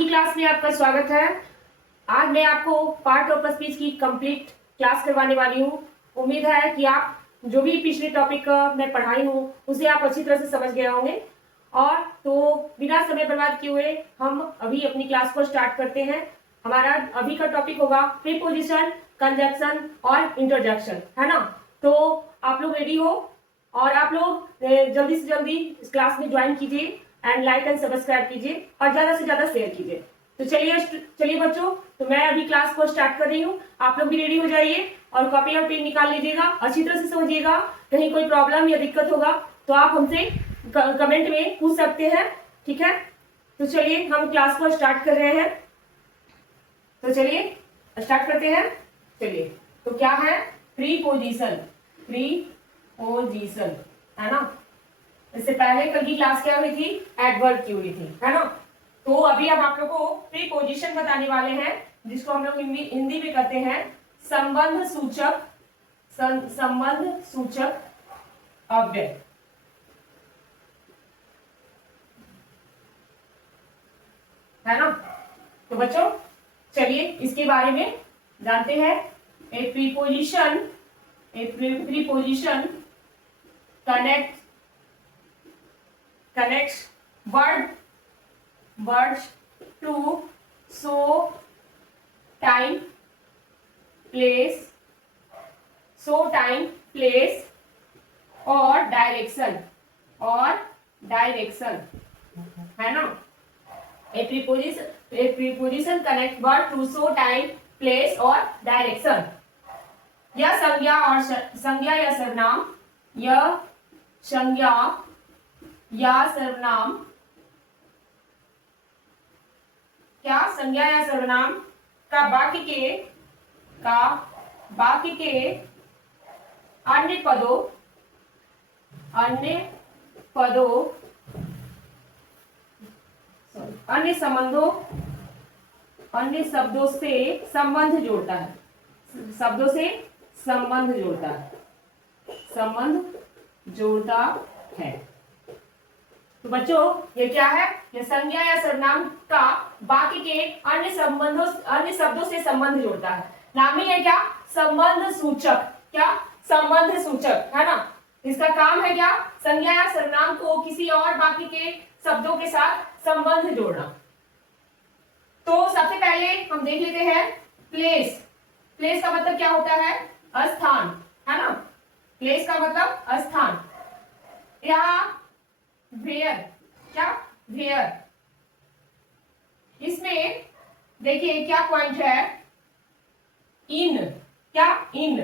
की क्लास में आपका स्वागत है। आज मैं आपको पार्ट ऑफ स्पीच की कंप्लीट क्लास करवाने वाली हूँ। उम्मीद है कि आप जो भी पिछले टॉपिक मैं पढ़ाई हूँ उसे आप अच्छी तरह से समझ गए होंगे। और तो बिना समय बर्बाद किए हुए हम अभी अपनी क्लास को स्टार्ट करते हैं। हमारा अभी का टॉपिक होगा प्रीपोजिशन, कंजक्शन और इंटरजेक्शन, है ना। तो आप लोग रेडी हो और आप लोग जल्दी से जल्दी इस क्लास में ज्वाइन कीजिए एंड लाइक एंड सब्सक्राइब कीजिए और ज्यादा से ज्यादा शेयर कीजिए। तो चलिए बच्चों, तो मैं अभी क्लास को स्टार्ट कर रही हूँ। आप लोग भी रेडी हो जाइए और कॉपी और पेन निकाल लीजिएगा, अच्छी तरह से समझिएगा। कहीं कोई प्रॉब्लम या दिक्कत होगा तो आप हमसे कमेंट में पूछ सकते हैं, ठीक है। तो चलिए हम क्लास को स्टार्ट कर रहे हैं। तो चलिए स्टार्ट करते हैं। चलिए, तो क्या है प्रीपोजिशन। प्रीपोजिशन, है ना। इससे पहले कल की क्लास क्या हुई थी, एडवर्ब की हुई थी, है ना। तो अभी हम आप लोगों को प्रीपोजिशन बताने वाले हैं, जिसको हम लोग हिंदी में कहते हैं संबंध सूचक, संबंध सूचक अव्यय, है ना। तो बच्चों चलिए इसके बारे में जानते हैं। A preposition connects words to show time, place और डायरेक्शन, है ना। A preposition connect word to show time, place और डायरेक्शन। यह संज्ञा या सर्वनाम, यह संज्ञा या सर्वनाम, क्या संज्ञा या सर्वनाम का वाक्य के अन्य शब्दों से संबंध जोड़ता है, तो बच्चों ये क्या है, ये संज्ञा या सर्वनाम का वाक्य के अन्य शब्दों से संबंध जोड़ता है। नाम ही है क्या, संबंध सूचक। क्या, संबंध सूचक, है ना। इसका काम है क्या, संज्ञा या सर्वनाम को किसी और वाक्य के शब्दों के साथ संबंध जोड़ना। तो सबसे पहले हम देख लेते हैं प्लेस का मतलब क्या होता है, स्थान, है ना। प्लेस का मतलब स्थान। यहाँ वेयर, क्या, वेयर, इसमें देखिए क्या पॉइंट है, इन, क्या, इन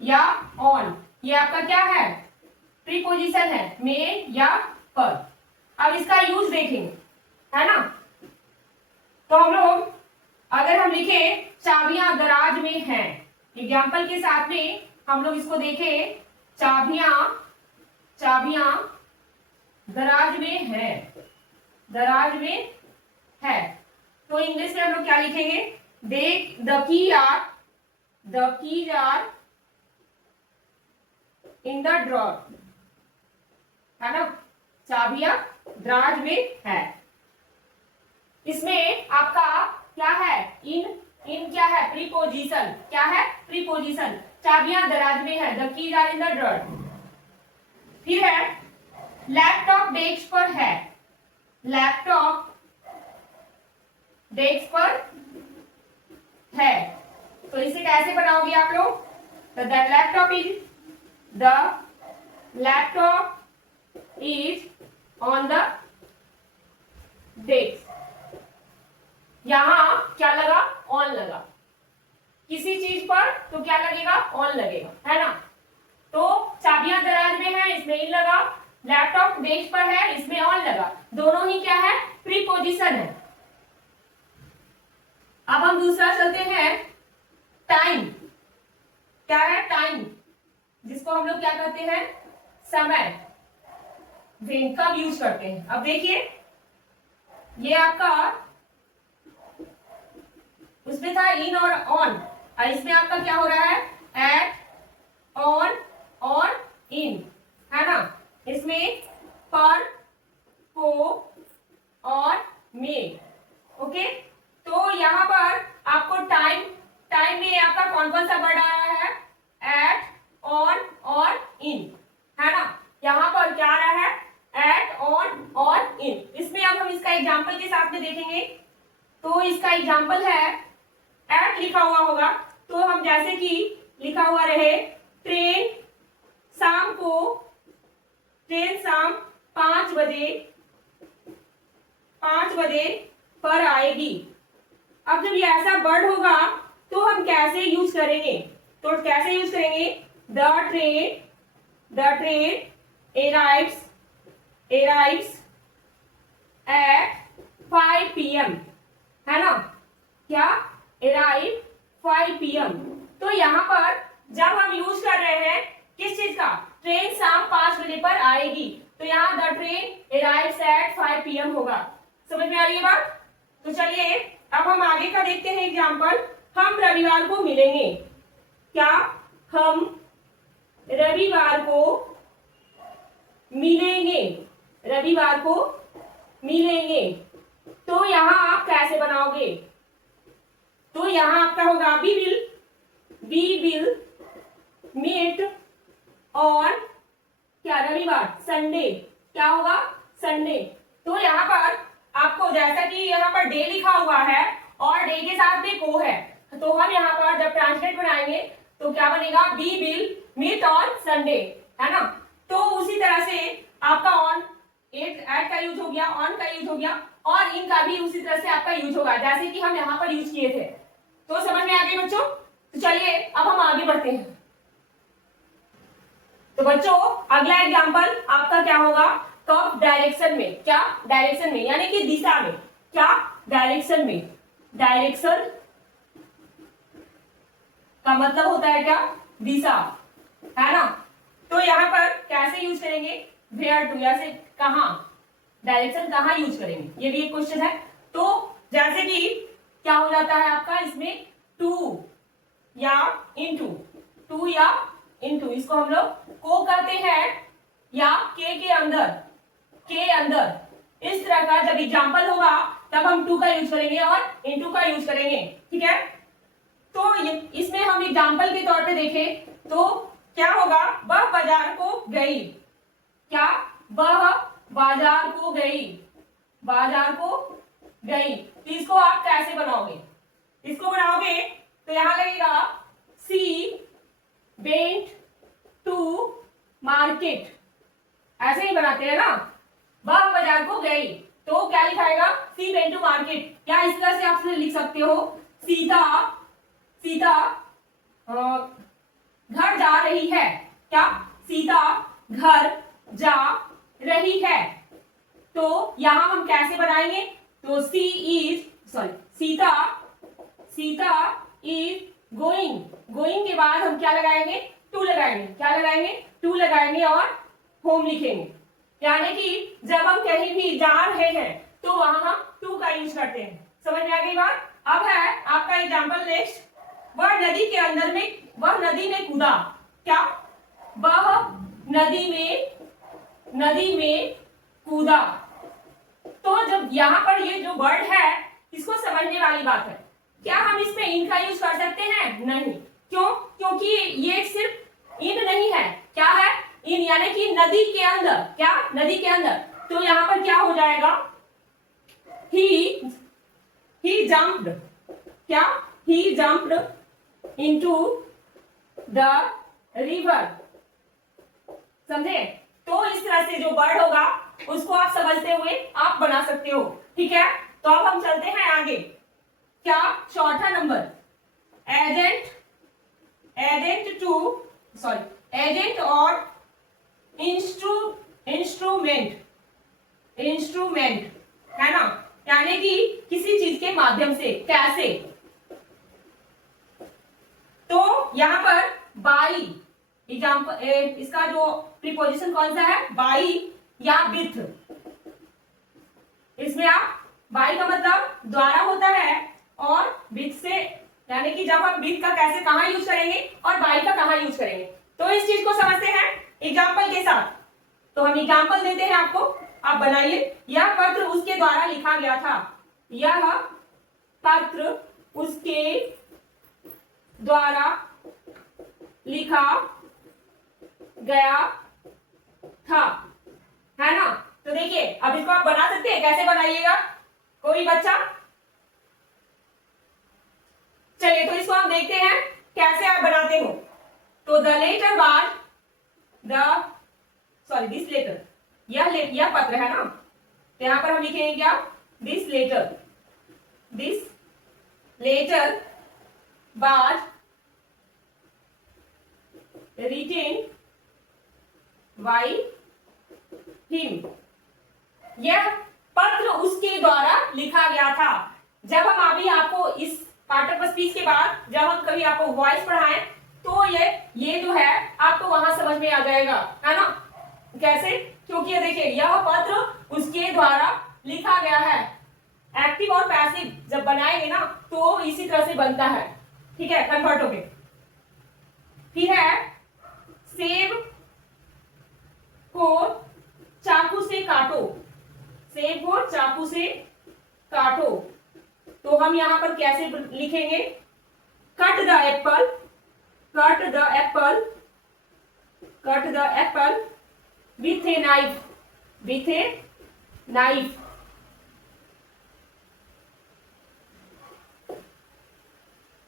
या ऑन, ये आपका क्या है, प्रीपोजिशन है, में या पर। अब इसका यूज देखेंगे, है ना। तो हम लोग अगर हम लिखे चाबियां दराज में हैं, एग्जाम्पल के साथ में हम लोग इसको देखें, चाबियां दराज में है, तो इंग्लिश में हम लोग क्या लिखेंगे, the keys are in the drawer, है ना। चाबियां दराज में है। इसमें आपका क्या है, इन क्या है, प्रीपोजिशन, क्या है, प्रीपोजिशन। चाबियां दराज में है, the keys are in the drawer. फिर है लैपटॉप डेस्क पर है, लैपटॉप डेस्क पर है, तो इसे कैसे बनाओगे आप लोग, तो the laptop is on the desk. यहां क्या लगा, ऑन लगा, किसी चीज पर तो क्या लगेगा, ऑन लगेगा, है ना। तो चाबियां दराज में है, इसमें इन लगा, लैपटॉप डेस्क पर है, इसमें ऑन लगा, दोनों ही क्या है, प्रीपोजिशन है। अब हम दूसरा चलते हैं, टाइम, क्या है, टाइम, जिसको हम लोग क्या कहते हैं, समय, कब यूज करते हैं। अब देखिए ये आपका उसमें था इन और ऑन, और इसमें आपका क्या हो रहा है, एट, ऑन और इन, है ना। इसमें पर, को और में, ओके। कौन सा वर्ड आ रहा है? एट, ऑन और इन, है ना। यहाँ पर क्या आ रहा है? एट, ऑन और इन। इसमें अब हम इसका एग्जाम्पल के साथ में देखेंगे। तो इसका एग्जाम्पल है, एट लिखा हुआ होगा तो हम जैसे कि लिखा हुआ रहे ट्रेन शाम 5 बजे पर आएगी। अब जब ये ऐसा वर्ड होगा तो हम कैसे यूज करेंगे? तो कैसे यूज करेंगे? The train arrives at 5 PM, है ना। क्या? arrive 5 PM। तो यहाँ पर जब हम यूज कर रहे हैं किस चीज का? ट्रेन शाम 5 बजे पर आएगी, तो यहाँ the train arrives at 5 PM होगा। समझ में आ रही है बात? तो चलिए अब हम आगे का देखते हैं एग्जाम्पल। हम रविवार को मिलेंगे। क्या? हम रविवार को मिलेंगे। रविवार को मिलेंगे। तो यहाँ आप कैसे बनाओगे? तो यहाँ आपका होगा वी विल मीट ऑन क्या? रविवार, संडे। क्या होगा? संडे। तो यहाँ पर आपको जैसा कि यहाँ पर डे लिखा हुआ है और डे के साथ में को है, तो हम यहाँ पर जब ट्रांसलेट बनाएंगे तो क्या बनेगा? We will meet on Sunday, है ना। तो उसी तरह से आपका ऑन एट का यूज हो गया, ऑन का यूज हो गया और इन का भी उसी तरह से आपका यूज होगा जैसे कि हम यहाँ पर यूज किए थे। तो समझ में आ गई बच्चों? तो चलिए अब हम आगे बढ़ते हैं। तो बच्चों अगला एग्जाम्पल आपका क्या होगा? कब? डायरेक्शन में। क्या? डायरेक्शन में, यानी कि दिशा में। क्या? डायरेक्शन में। डायरेक्शन का मतलब होता है क्या? दिशा, है ना। तो यहाँ पर कैसे यूज करेंगे? वेयर टू, या से कहाँ, डायरेक्शन कहाँ यूज करेंगे, ये भी एक क्वेश्चन है। तो जैसे कि क्या हो जाता है आपका इसमें? टू या इनटू। टू या इनटू, इसको हम लोग को कहते हैं या के अंदर, के अंदर। इस तरह का जब एग्जाम्पल होगा तब हम टू का यूज करेंगे और इनटू का यूज करेंगे, ठीक है। तो इसमें हम एग्जाम्पल के तौर पे देखें तो क्या होगा? वह बाजार को गई। क्या? वह बाजार को गई। बाजार को गई। तो इसको आप कैसे बनाओगे? इसको बनाओगे तो यहां लगेगा सी वेंट टू मार्केट। ऐसे ही बनाते हैं ना। वह बाजार को गई तो क्या लिखाएगा? She went to market. या इस तरह से आप लिख सकते हो सीता घर जा रही है। क्या? सीता घर जा रही है। तो यहां हम कैसे बनाएंगे? तो सीता इज गोइंग के बाद हम क्या लगाएंगे? टू लगाएंगे। क्या लगाएंगे? टू लगाएंगे और होम लिखेंगे। यानी कि जब हम कहीं भी जा रहे हैं तो वहां हम टू का यूज करते हैं। समझ में आ गई बात? अब है आपका एग्जाम्पल नेक्स्ट। वह नदी में कूदा। क्या? वह नदी में कूदा। तो जब यहाँ पर ये जो वर्ड है इसको समझने वाली बात है। क्या हम इसमें इन का यूज कर सकते हैं? नहीं। क्यों? क्योंकि ये सिर्फ इन नहीं है। क्या है? इन, यानी कि नदी के अंदर। क्या? नदी के अंदर। तो यहाँ पर क्या हो जाएगा? ही जंप्ड। क्या? ही जंप्ड इनटू द रिवर। समझे? तो इस तरह से जो वर्ड होगा उसको आप समझते हुए आप बना सकते हो, ठीक है। तो अब हम चलते हैं आगे। क्या? चौथा नंबर, एजेंट और इंस्ट्रूमेंट, है ना। यानी कि किसी चीज के माध्यम से, कैसे। तो यहां पर बाई एग्जाम्पल, इसका जो प्रीपोजिशन कौन सा है? बाई या विथ। इसमें आप बाई का मतलब द्वारा होता है और विथ से, यानी कि जब हम विथ का कैसे कहां यूज करेंगे और बाई का कहां यूज करेंगे। तो इस चीज को समझते हैं एग्जाम्पल के साथ। तो हम एग्जाम्पल देते हैं आपको, आप बनाइए। यह पत्र उसके द्वारा लिखा गया था। यह पत्र उसके द्वारा लिखा गया था, है ना। तो देखिए अब इसको आप बना सकते हैं, कैसे बनाइएगा कोई बच्चा? चलिए तो इसको हम देखते हैं कैसे आप बनाते हो। तो the letter was the sorry this letter, यह पत्र है ना, तो यहां पर हम लिखेंगे क्या? This letter was written by him. यह पत्र उसके द्वारा लिखा गया था। जब हम अभी आपको इस पार्ट ऑफ स्पीच के बाद जब हम कभी आपको वॉइस पढ़ाएं तो ये जो है आपको वहां समझ में आ जाएगा, है ना। कैसे? क्योंकि ये देखिए यह पत्र उसके द्वारा लिखा गया है। एक्टिव और पैसिव जब बनाएंगे ना तो इसी तरह से बनता है, ठीक है, कन्वर्ट होके। फिर है सेब को चाकू से काटो, सेब को चाकू से काटो। तो हम यहां पर कैसे लिखेंगे? Cut the Apple, cut the Apple, cut the apple with a knife, with a knife.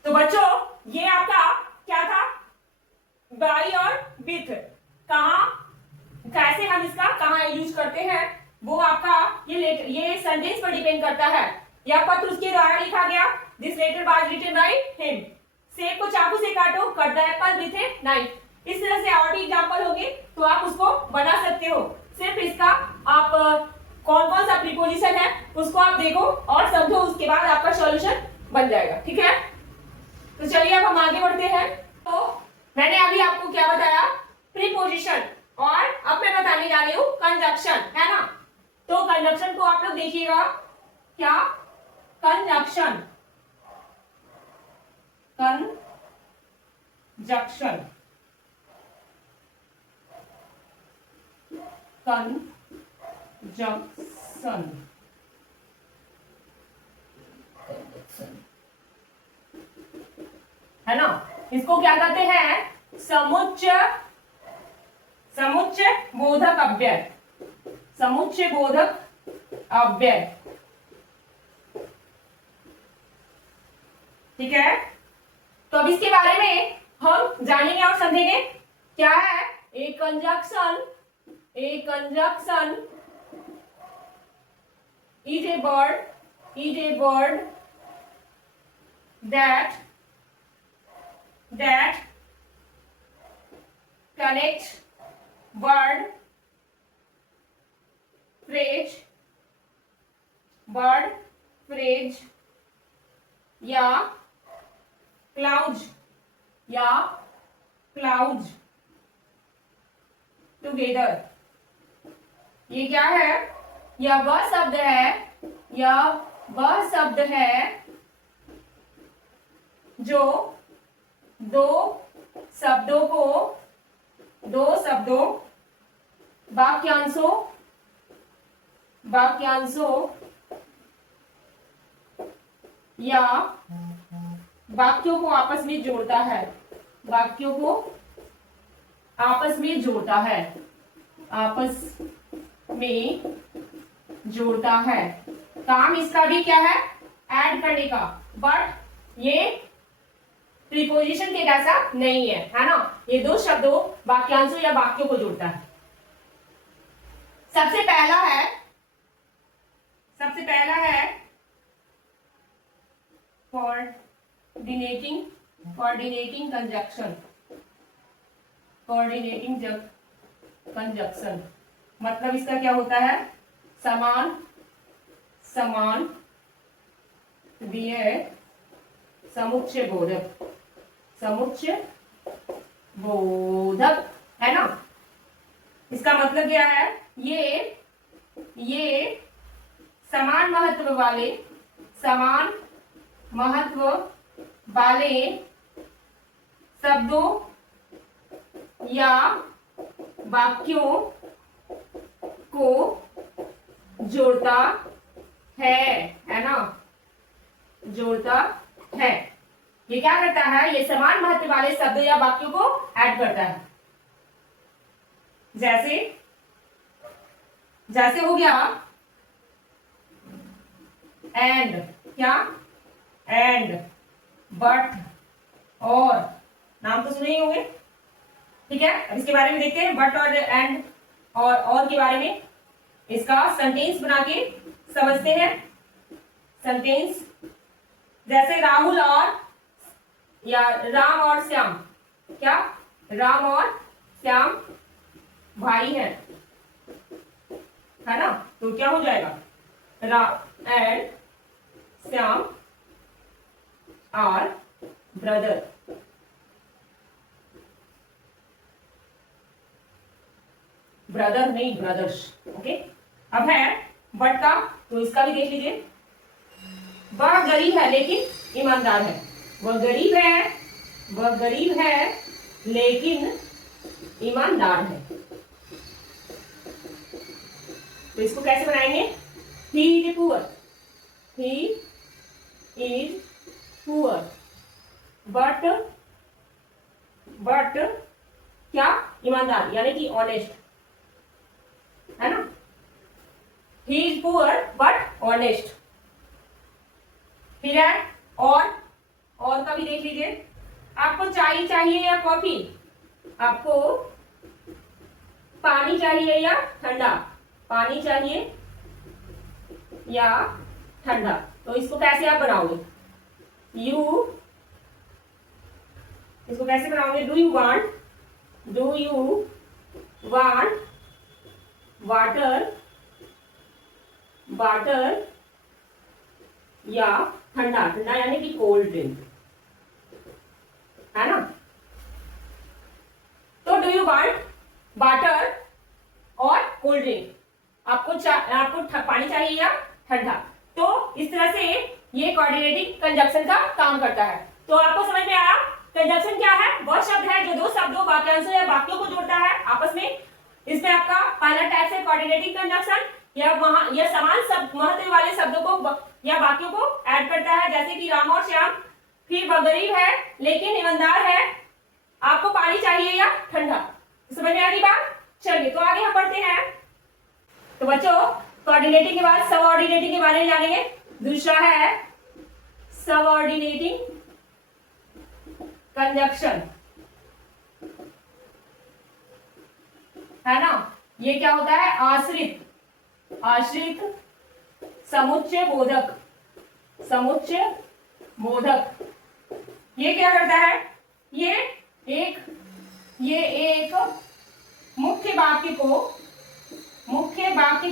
तो बच्चों ये आपका क्या था? बाई और विथ। कहां कैसे हम इसका कहां यूज करते हैं वो आपका ये सेंटेंस पर डिपेंड करता है। यह पत्र उसके द्वारा लिखा गया, this letter was written by him. सेब को चाकू से काटो, cut the apple with a knife. इस तरह से और भी एग्जांपल होंगे तो आप उसको बना सकते हो। सिर्फ इसका आप कौन कौन सा प्रीपोजिशन है उसको आप देखो और समझो, उसके बाद आपका सॉल्यूशन बन जाएगा, ठीक है। तो चलिए अब हम आगे बढ़ते हैं। तो मैंने अभी आपको क्या बताया? प्रीपोजिशन, और अब मैं बताने जा रही हूं कंजक्शन, है ना। तो कंजक्शन को आप लोग देखिएगा, क्या? कंजक्शन, कंजक्शन, कंजक्शन, है ना। इसको क्या कहते हैं? समुच्चय, समुच्चय बोधक अव्यय, समुच्चय बोधक अव्यय, ठीक है। तो अब इसके बारे में हम जानेंगे और समझेंगे। क्या है? A conjunction, a conjunction is a word, is a word that connects word, phrase, word, phrase या क्लाउज टुगेदर। ये क्या है? यह वह शब्द है, यह वह शब्द है जो दो शब्दों वाक्यांशों या वाक्यों को आपस में जोड़ता है, वाक्यों को आपस में जोड़ता है, आपस में जोड़ता है। काम इसका भी क्या है? ऐड करने का, बट ये प्रीपोजिशन के जैसा नहीं है ना। ये दो शब्दों वाक्यांशों या वाक्यों को जोड़ता है। सबसे पहला है कोऑर्डिनेटिंग कंजक्शन, कोऑर्डिनेटिंग कंजक्शन मतलब इसका क्या होता है? समान विधेय समुच्चय बोधक, है ना। इसका मतलब क्या है? ये समान महत्व वाले शब्दों या वाक्यों को जोड़ता है ना, जोड़ता है। ये क्या करता है, ये समान महत्व वाले शब्द या वाक्यों को ऐड करता है। जैसे जैसे हो गया एंड, क्या, एंड, बट, और, नाम तो सुने ही होंगे, ठीक है। अब इसके बारे में देखते हैं, बट और एंड और के बारे में। इसका सेंटेंस बना के समझते हैं। सेंटेंस जैसे राहुल और, या राम और श्याम, क्या, राम और श्याम भाई है ना, तो क्या हो जाएगा, Ram and Shyam are brother. Brother नहीं, ब्रदर्स, ओके। अब है बट का, तो इसका भी देख लीजिए। वह गरीब है लेकिन ईमानदार है। वह गरीब है, वह गरीब है लेकिन ईमानदार है। तो इसको कैसे बनाएंगे, he is poor, he is poor, but क्या, ईमानदार, यानी कि ऑनेस्ट, है ना। He is poor but honest. फिर है और का भी देख लीजिए। आपको चाय चाहिए या कॉफी, आपको पानी चाहिए या ठंडा, पानी चाहिए या ठंडा, तो इसको कैसे आप बनाओगे, इसको कैसे बनाओगे, डू यू वांट वाटर या ठंडा, ठंडा यानी कि कोल्ड ड्रिंक, है ना। तो डू यू वांट वाटर और कोल्ड ड्रिंक, आपको पानी चाहिए या ठंडा। तो इस तरह से ये कोऑर्डिनेटिंग कंजक्शन का काम करता है। तो आपको समझ में आया कंजक्शन क्या है, वह शब्द है जो दो शब्दों, वाक्यांशों या वाक्यों को जोड़ता है आपस में। इसमें आपका पहला टाइप है कोऑर्डिनेटिंग कंजक्शन, यह समान महत्व वाले शब्दों को या वाक्यों को ऐड करता है, जैसे कि राम और श्याम। फिर वह गरीब है लेकिन ईमानदार है, आपको पानी चाहिए या ठंडा। समझ में आ गई बात, चलिए तो आगे हम बढ़ते हैं। तो बच्चों कोऑर्डिनेटिंग के बाद सबऑर्डिनेटिंग के बारे में जानेंगे। दूसरा है सबऑर्डिनेटिंग कंजक्शन, है ना। ये क्या होता है, आश्रित समुच्चय बोधक। ये क्या करता है, ये एक मुख्य वाक्य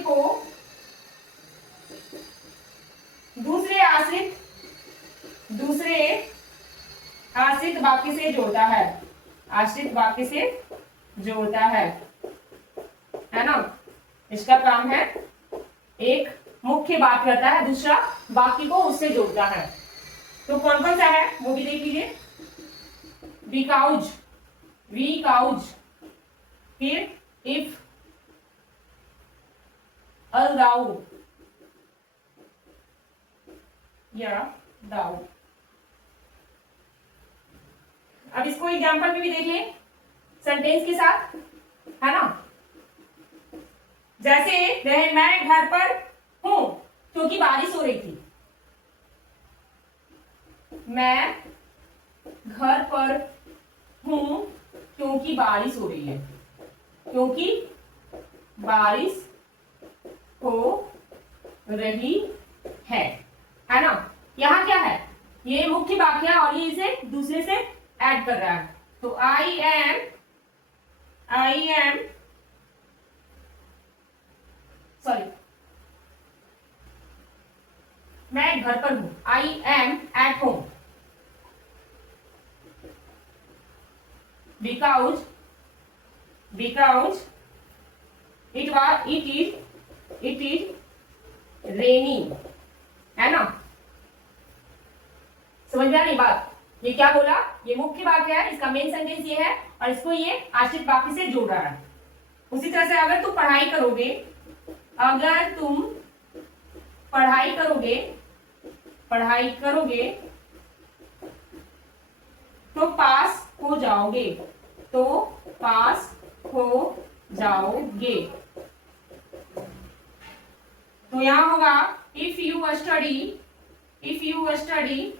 को दूसरे आश्रित वाक्य से जोड़ता है, है ना। इसका काम है, एक मुख्य वाक्य रहता है, दूसरा वाक्य को उससे जोड़ता है। तो कौन कौन सा है वो भी देख लीजिए। वी काउज, फिर इफ, अल दाऊ या दाऊ। अब इसको एग्जाम्पल में भी देख लें सेंटेंस के साथ, है ना। जैसे मैं घर पर हूं क्योंकि बारिश हो रही थी, मैं घर पर हूं क्योंकि बारिश हो रही है, क्योंकि बारिश हो रही है ना। यहां क्या है, ये मुख्य वाक्य है और ये इसे दूसरे से ऐड कर रहा है। तो आई एम सॉरी, मैं घर पर हूं, I am at home, because it is raining, है ना। समझ में आ रही बात, ये क्या बोला, ये मुख्य वाक्य है, इसका मेन सेंटेंस ये है और इसको ये आश्रित वाक्य से जोड़ रहा है। उसी तरह से अगर तुम पढ़ाई करोगे तो पास हो जाओगे, तो पास हो जाओगे। तो यहां होगा if you study, if you study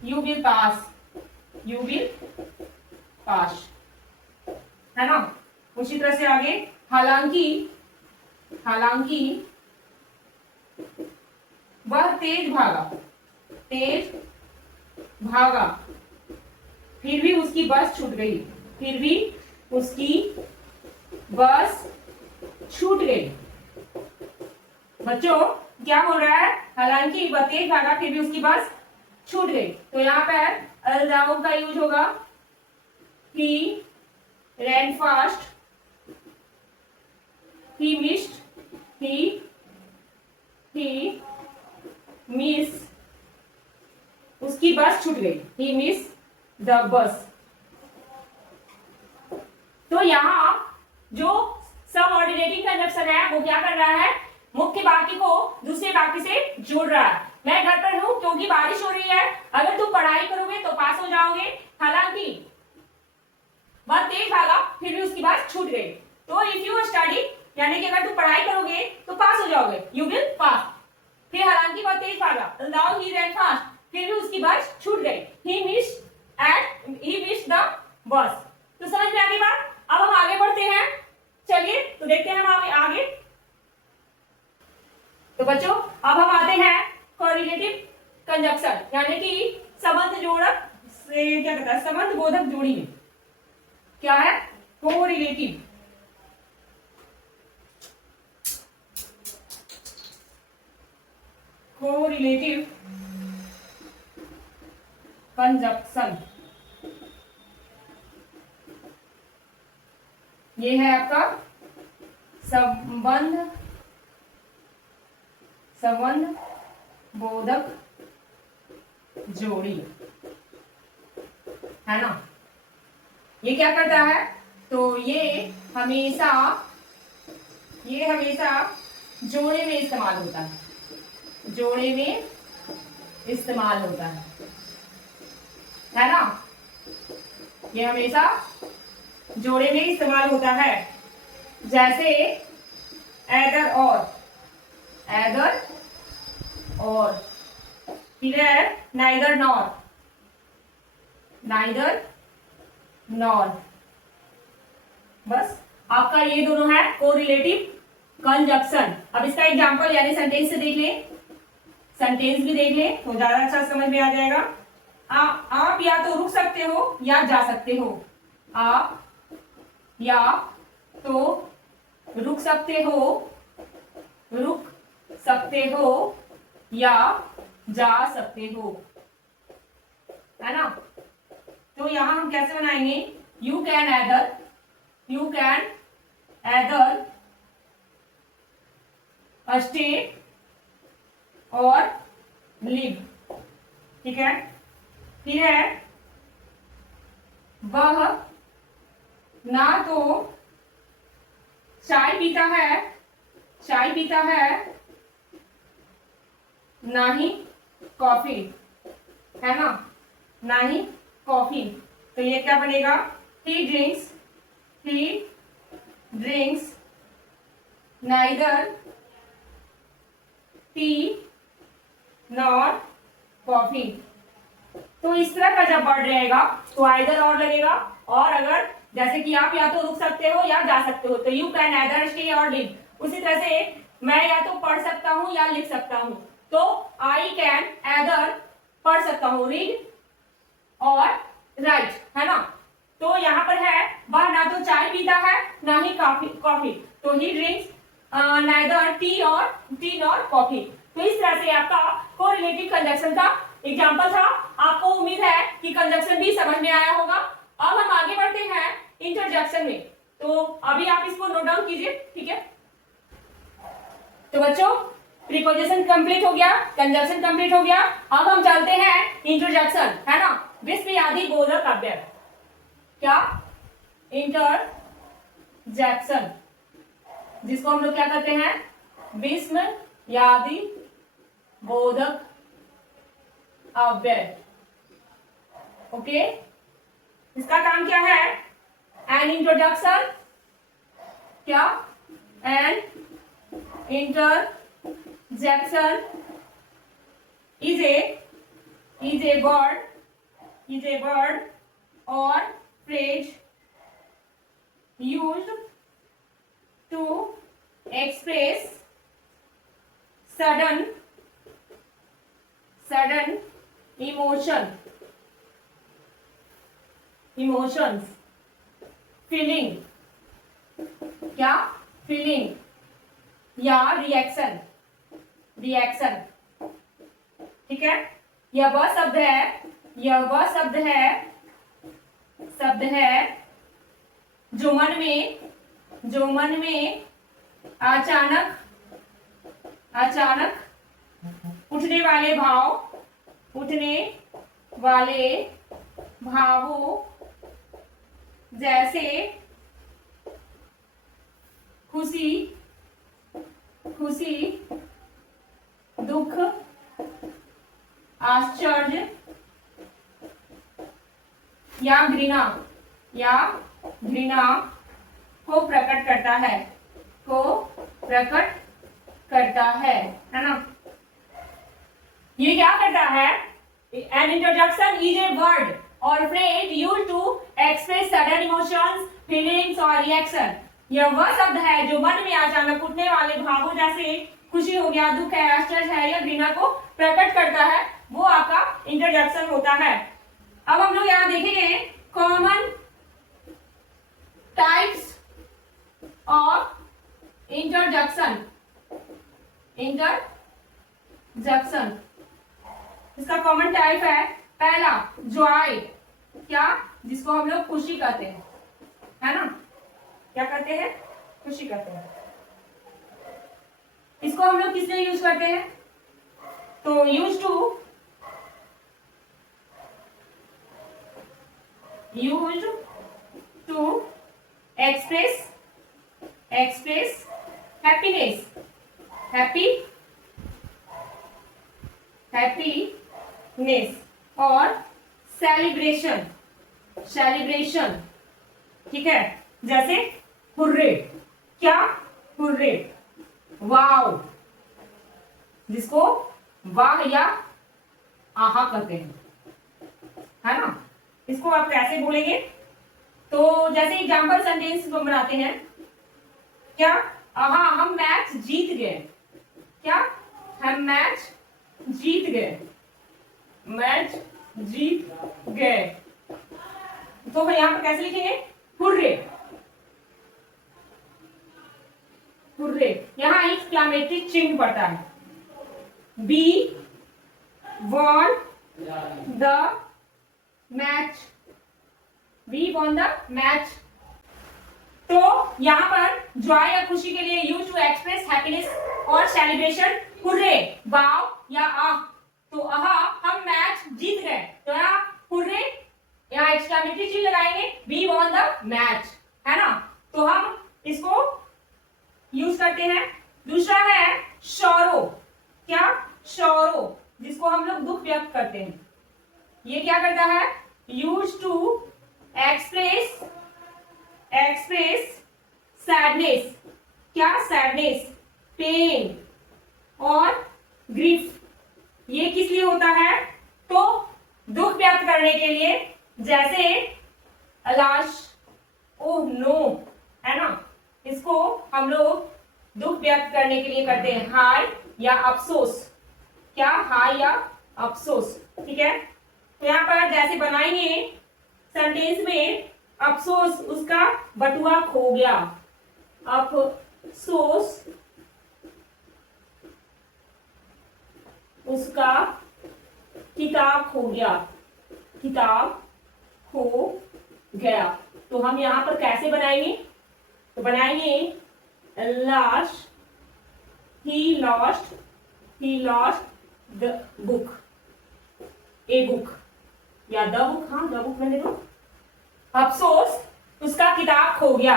you will pass, you will pass, है ना। उसी तरह से आगे हालांकि, हालांकि वह तेज भागा, तेज भागा, फिर भी उसकी बस छूट गई, फिर भी उसकी बस छूट गई। बच्चों क्या बोल रहा है, हालांकि वह तेज भागा फिर भी उसकी बस छूट गई। तो यहाँ पर अल्दाउ का यूज होगा, he ran fast, he missed, he miss, उसकी बस छूट गई, he missed the bus। तो यहाँ जो सबऑर्डिनेटिंग कंजक्शन है वो क्या कर रहा है, मुख्य वाक्य को दूसरे वाक्य से जोड़ रहा है। मैं घर पर हूं क्योंकि बारिश हो रही है, अगर तुम पढ़ाई करोगे तो पास हो जाओगे, हालांकि वह तेज भागा फिर भी उसकी बात छूट गई। तो इफ यू स्टडी यानी कि अगर तुम पढ़ाई करोगे तो पास हो जाओगे, यू विल पास। फिर हालांकि वह तेज भागा, नाउ ही रैन फास्ट, फिर भी उसकी बस छूट गई, ही मिस्ड द बस। तो समझ में आ गई बात। अब हम आगे बढ़ते हैं, चलिए तो देखते हैं हम आगे। तो बच्चों अब हम आते हैं कोरिलेटिव कंजक्शन, यानी कि संबंध जोड़क से क्या कहता है, संबंध बोधक जोड़ी में क्या है, कोरिलेटिव, कोरिलेटिव कंजक्शन। ये है आपका संबंध बोधक जोड़ी, है ना। ये क्या करता है, तो ये हमेशा जोड़े में इस्तेमाल होता है, जोड़े में इस्तेमाल होता है ना। ये हमेशा जोड़े में इस्तेमाल होता है, जैसे ऐदर और, फिर है नाइदर नॉर। बस आपका ये दोनों है कोरिलेटिव कंजक्शन। अब इसका एग्जांपल यानी सेंटेंस से देख लें, सेंटेंस भी देख लें तो ज्यादा अच्छा समझ में आ जाएगा। आप या तो रुक सकते हो या जा सकते हो, आप या तो रुक सकते हो या जा सकते हो, है ना। तो यहां हम कैसे बनाएंगे, यू कैन एदर स्टे और लिव, ठीक है। फिर है वह ना तो चाय पीता है ना ही कॉफी, है ना, ना ही कॉफी। तो ये क्या बनेगा, ही drinks neither T nor coffee. तो इस तरह का जब वर्ड रहेगा तो आइदर और लगेगा, और अगर जैसे कि आप या तो रुक सकते हो या जा सकते हो तो यू कैन आइदर स्टे और लिव। उसी तरह से मैं या तो पढ़ सकता हूं या लिख सकता हूं, तो आई कैन आइदर पढ़ सकता हूं, रीड और राइट, है ना। तो यहाँ पर है वह ना तो चाय पीता है ना ही कॉफी, तो ही drinks neither T nor coffee. तो इस तरह से आपका कोरिलेटिव कंजक्शन का एग्जांपल था। आपको उम्मीद है कि कंजक्शन भी समझ में आया होगा। अब हम आगे बढ़ते हैं इंटरजेक्शन में, तो अभी आप इसको नोट डाउन कीजिए, ठीक है। तो बच्चों प्रीपोजिशन कंप्लीट हो गया, कंजक्शन कंप्लीट हो गया। अब हम चलते हैं इंटरजेक्शन, है ना, विस्मयादि बोधक अव्यय। क्या, इंटरजेक्शन, जिसको हम लोग क्या कहते हैं, विस्मयादि बोधक अव्यय, ओके, इसका काम क्या है? एन इंट्रोडक्शन, क्या? An interjection is a word or phrase used to express sudden emotions, feeling, क्या? feeling या रिएक्शन, ठीक है। यह वह शब्द है जो मन में अचानक उठने वाले भावों जैसे खुशी, दुख, आश्चर्य या घृणा को प्रकट करता है ना। ये क्या करता है? An introduction is a word और phrase used to express sudden emotions, feelings और रिएक्शन। यह वह शब्द है जो मन में अचानक उठने वाले भावों जैसे खुशी हो गया, दुख है, आश्चर्य है या घृणा को प्रकट करता है, वो आपका इंट्रोडक्शन होता है। अब हम लोग यहाँ देखेंगे कॉमन टाइप्स ऑफ इंट्रोडक्शन। इसका कॉमन टाइप है पहला जॉय, क्या? जिसको हम लोग खुशी कहते हैं, है ना। क्या कहते हैं? खुशी कहते हैं। इसको हम लोग किस लिए यूज करते हैं? तो यूज टू एक्सप्रेस हैप्पीनेस और सेलिब्रेशन, ठीक है। जैसे हुर्रे, क्या? हुर्रे, वाव, जिसको वाह या आहा कहते हैं, है ना। इसको आप कैसे बोलेंगे? तो जैसे एग्जाम्पल सेंटेंस बनाते हैं, क्या? आहा, हम मैच जीत गए, क्या? हम मैच जीत गए। तो यहाँ पर कैसे लिखेंगे? हुर्रे, यहाँ एक्सक्लेमेटरी चिन्ह पड़ता है। We won the match. तो यहाँ पर जॉय या खुशी के लिए यूज टू एक्सप्रेस हैप्पीनेस और सेलिब्रेशन हुर्रे, वाव या आह। तो आहा, हम मैच जीत गए, तो यहाँ हुर्रे, यहाँ एक्सक्लेमेटरी चिन्ह लगाएंगे, वी वॉन द मैच, है ना। तो हम इसको यूज करते हैं। दूसरा है शौरो, क्या? शौरो, जिसको हम लोग दुख व्यक्त करते हैं। ये क्या करता है? यूज टू एक्सप्रेस सैडनेस, क्या? सैडनेस, पेन और ग्रीफ। ये किस लिए होता है? तो दुख व्यक्त करने के लिए, जैसे अलाश, ओह नो, है ना। इसको हम लोग दुख व्यक्त करने के लिए करते हैं, हाय या अफसोस, क्या? हाय या अफसोस, ठीक है। तो यहाँ पर जैसे बनाएंगे सेंटेंस में, अफसोस, उसका बटुआ खो गया, अफसोस, उसका किताब खो गया। तो हम यहाँ पर कैसे बनाएंगे? तो बनाएंगे last, he lost the book, a book या द बुक, हाँ द बुक मैंने दो। अफसोस, उसका किताब खो गया,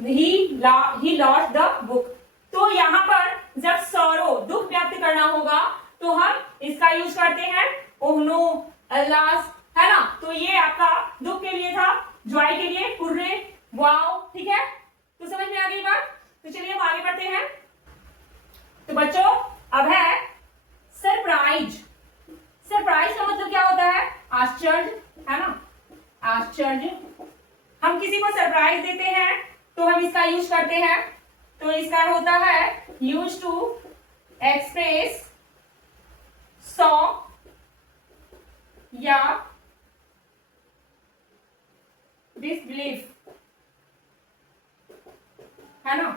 ही लॉस्ट द बुक। तो यहाँ पर जब सॉरो, दुख व्यक्त करना होगा, तो हम इसका यूज करते हैं, ओह नो, अलास, है ना। तो ये आपका दुख के लिए था, जॉय के लिए हुर्रे, वाओ, ठीक है। तो समझ में आ गई बात। तो चलिए हम आगे बढ़ते हैं। तो बच्चों अब है सरप्राइज। सरप्राइज का मतलब क्या होता है? आश्चर्य, है ना, आश्चर्य। हम किसी को सरप्राइज देते हैं तो हम इसका यूज करते हैं। तो इसका होता है यूज टू एक्सप्रेस शॉक या डिसबिलीफ, है ना।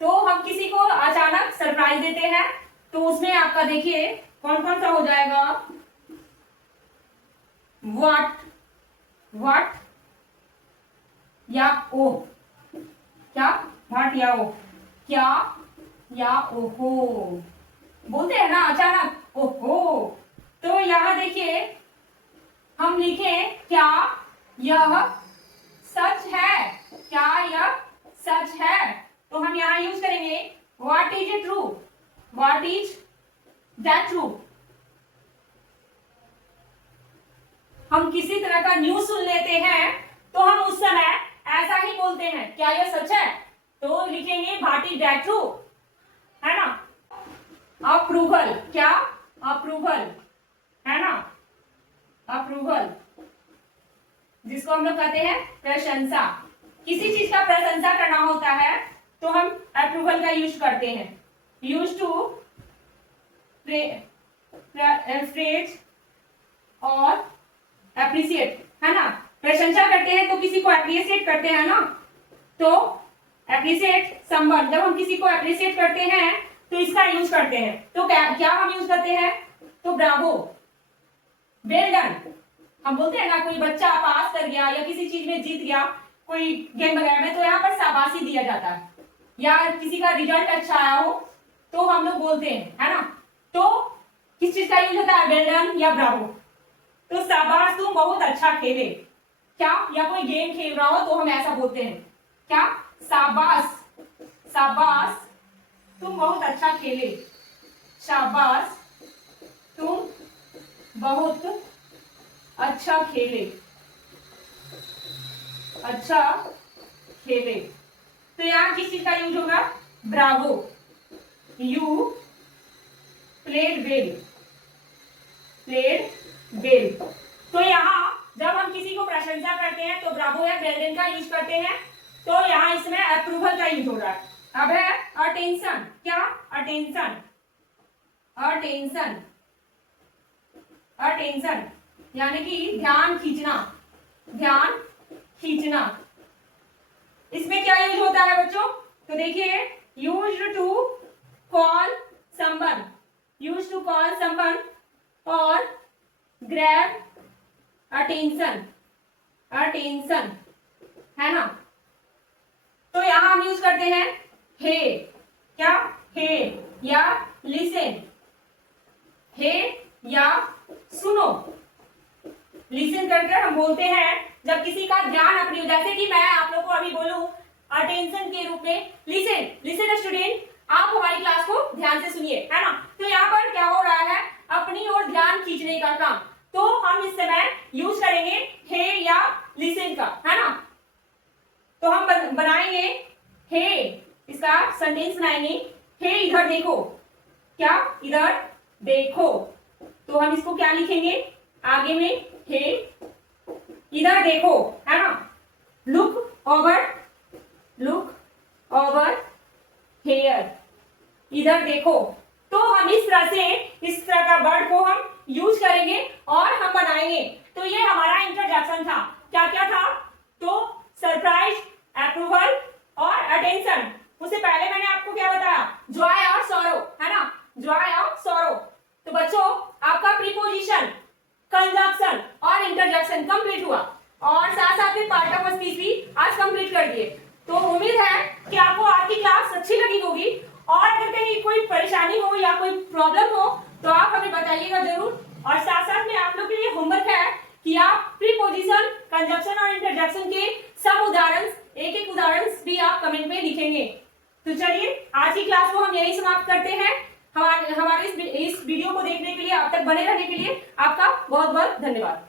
तो हम किसी को अचानक सरप्राइज देते हैं तो उसमें आपका देखिए कौन कौन सा हो जाएगा। व्हाट या ओ, क्या, व्हाट या ओ, क्या या ओहो, बोलते हैं ना अचानक ओहो। तो यहां देखिए हम लिखे क्या यह सच है, क्या यह सच है। तो हम यहां यूज करेंगे what is it true, what is that true. हम किसी तरह का न्यूज सुन लेते हैं तो हम उस समय ऐसा ही बोलते हैं, क्या यह सच है, तो लिखेंगे व्हाट इज दैट ट्रू, है ना। अप्रूवल, क्या, अप्रूवल, है ना, अप्रूवल, जिसको हम लोग कहते हैं प्रशंसा। किसी चीज का प्रशंसा करना होता है तो हम अप्रूवल का यूज करते हैं। यूज टू प्रेज और अप्रिशिएट, है ना। प्रशंसा करते हैं तो किसी को अप्रिशिएट करते हैं ना। तो अप्रिशिएट समवन, जब हम किसी को अप्रिशिएट करते हैं तो इसका यूज करते हैं। तो क्या हम यूज करते हैं? तो ब्रावो, वेल डन। हम बोलते हैं ना कोई बच्चा पास कर गया या किसी चीज में जीत गया, कोई गेम वगैरह में, तो यहाँ पर शाबाशी दिया जाता है। या किसी का रिजल्ट अच्छा आया हो तो हम लोग बोलते हैं, है ना। तो किस चीज का यूज होता है? वेल डन या ब्रावो। तो शाबाश तुम बहुत अच्छा खेले, क्या, या कोई गेम खेल रहा हो तो हम ऐसा बोलते हैं, क्या, शाबाश, शाबाश तुम बहुत अच्छा खेले, शाबाश तुम बहुत अच्छा खेले, अच्छा खेले। तो यहां किस चीज का यूज होगा? Bravo, you played well, played well. तो यहाँ जब हम किसी को प्रशंसा करते हैं तो ब्रावो या वेल डन का यूज करते हैं। तो यहाँ इसमें अप्रूवल का यूज हो रहा है। अब है अटेंशन, क्या, अटेंशन, अटेंशन, अटेंशन यानी कि ध्यान खींचना, ध्यान खींचना। इसमें क्या यूज होता है बच्चों? तो देखिए used to call someone, used to call someone और ग्रैब अटेंशन, अटेंशन, है ना। तो यहां हम यूज करते हैं हे, क्या, हे या लिसन, हे या सुनो। लिसन करके हम बोलते हैं जब किसी का ध्यान अपनी, जैसे कि मैं आप लोग को अभी बोलूं अटेंशन के रूप में, लिसन, लिसन स्टूडेंट, आप हमारी क्लास को ध्यान से सुनिए, है ना। तो यहाँ पर क्या हो रहा है? अपनी ओर ध्यान खींचने का काम। तो हम इस समय यूज करेंगे हे या लिसन का, है ना। तो हम बनाएंगे हे, इसका सेंटेंस बनाएंगे, हे इधर देखो, क्या, इधर देखो। तो हम इसको क्या लिखेंगे आगे में? हे इधर देखो, है ना। Look over, look over here, इधर देखो। तो हम इस तरह से, इस तरह का वर्ड को हम यूज करेंगे और हम बनाएंगे। तो ये हमारा इंट्रोडक्शन था। क्या क्या था? तो सरप्राइज, अप्रूवल और अटेंशन। उससे पहले मैंने आपको क्या बताया? जॉय और सॉरो, है ना, जॉय और सॉरो। तो बच्चों आपका प्रीपोजिशन, कंजंक्शन और इंटरजेक्शन कंप्लीट हुआ और साथ साथ में पार्ट ऑफ स्पीच भी आज कंप्लीट कर दिए। तो उम्मीद है कि आपको आज की क्लास अच्छी लगी होगी और अगर कहीं कोई परेशानी हो या कोई प्रॉब्लम हो तो आप हमें बताइएगा जरूर। और साथ साथ में आप लोग के लिए होमवर्क है कि आप प्रीपोजिशन, कंजंक्शन और इंटरजेक्शन के सब उदाहरण, एक एक उदाहरण भी आप कमेंट में लिखेंगे। तो चलिए आज की क्लास को हम यही समाप्त करते हैं। हमारे इस वीडियो को देखने के लिए, आप तक बने रहने के लिए आपका बहुत बहुत धन्यवाद।